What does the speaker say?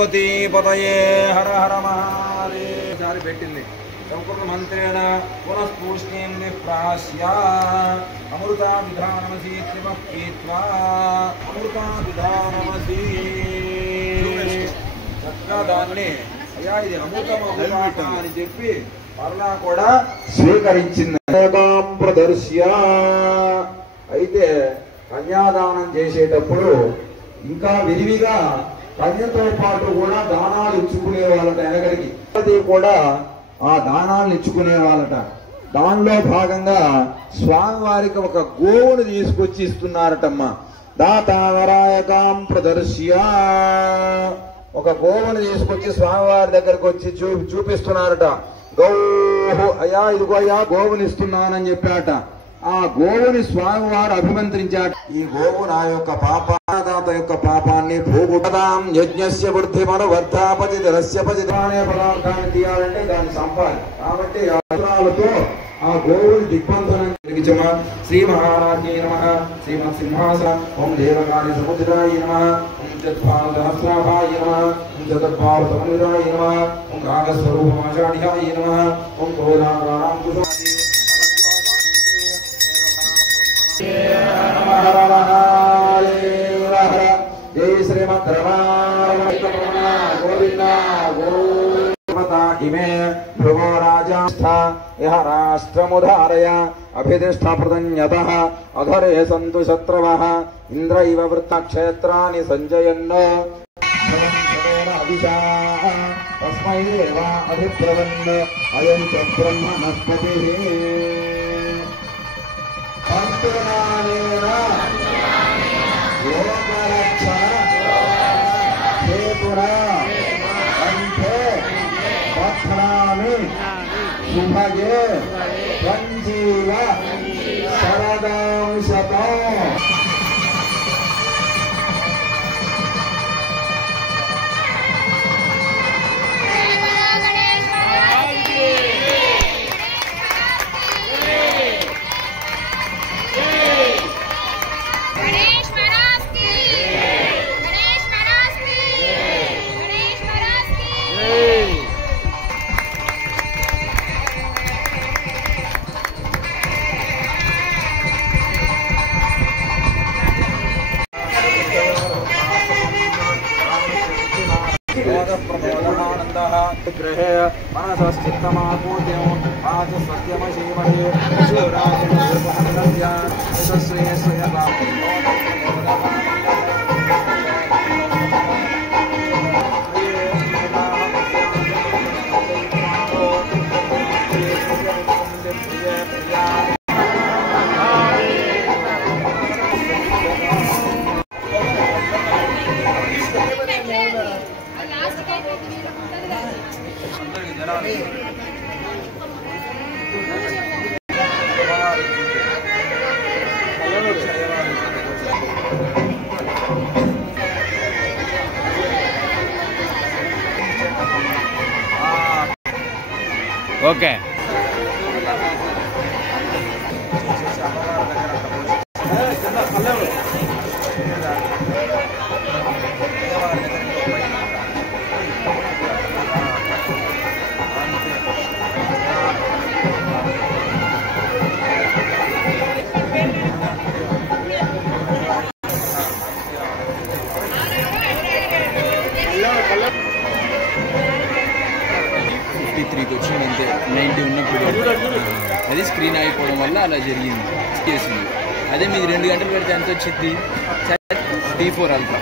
పార్వతీ పతయే హర హర మహాదేవ జారి పెట్టింది సంపూర్ణ మంత్రేణ పునఃపూష్ణీం నిప్రాస్య అమృతా విధానమసి త్రిమఃపీత్వా అమృతా విధానమసి చక్కగా దాన్ని అయ్యా ఇది అమృతం అని చెప్పి మరలా కూడా స్వీకరించింది. ప్రదర్శ్య అయితే కన్యాదానం చేసేటప్పుడు ఇంకా విరివిగా కన్యతో పాటు కూడా దానాలు ఇచ్చుకునే వాళ్ళట. వెనకడికి అది కూడా ఆ దానాలను ఇచ్చుకునే వాళ్ళట. దానిలో భాగంగా స్వామివారికి ఒక గోవును తీసుకొచ్చి ఇస్తున్నారటమ్మ. దాతావరాయకాం ప్రదర్శ్య ఒక గోవును తీసుకొచ్చి స్వామివారి దగ్గరకు వచ్చి చూపిస్తున్నారట. గోవు అయ్యా ఇదిగో అయ్యా గోవుని ఇస్తున్నానని చెప్పాట. ఆ గోవుని స్వామివారు అభిమంత్రించాడు. ఈ గోవు నా యొక్క పాపాదాత యొక్క పాపాన్ని భూగుటదాం యజ్ఞస్య వృద్ధి మన వర్ధాపతి రస్యపతి అనే పదార్థాన్ని తీయాలంటే దాన్ని సంపాలి. కాబట్టి అక్షరాలతో ఆ గోవుని దిగ్బంధనం కలిగించమ. శ్రీ మహారాజ్ఞే నమః. శ్రీమత్ సింహాసన ఓం దేవకాళి సముద్రాయ నమః. ఓం చత్పాద సహస్రాభాయ నమః. ఓం చతుర్భావ సమన్వితాయ నమః. ఓం రాగస్వరూపమాచార్యాయ నమః. ఓం క్రోధాకారాం కుశోతి జై శ్రీమద్ రమణ గోవింద గోవింద ఇమే భృగో రాజాస్థ యః రాష్ట్రముధారయ అభిదిష్ట ప్రదన్యతః అధరే సంతు శత్రవః ఇంద్ర ఇవ వృత్తక్షేత్రాని సంజయన్న తస్మై దేవా అభిప్రవన్న అయం చ బ్రహ్మణస్పతిః అంతరానేన లోకరక్షణ హేతునా కంఠే బధ్నామి శుభగే సంజీవ శరదాం శతం. ग्रहे मनसश्चित्तमापूर्तिं आज सत्यमशीमहे शिवराजस्य यशस्वेश्वरता ఓకే వచ్చిందంతే 90 ఉన్నప్పుడు అది స్క్రీన్ అయిపోవడం వల్ల అలా జరిగింది కేసు. అదే మీది 2 గంటలు పెడితే ఎంత వచ్చింది? T4 ultra.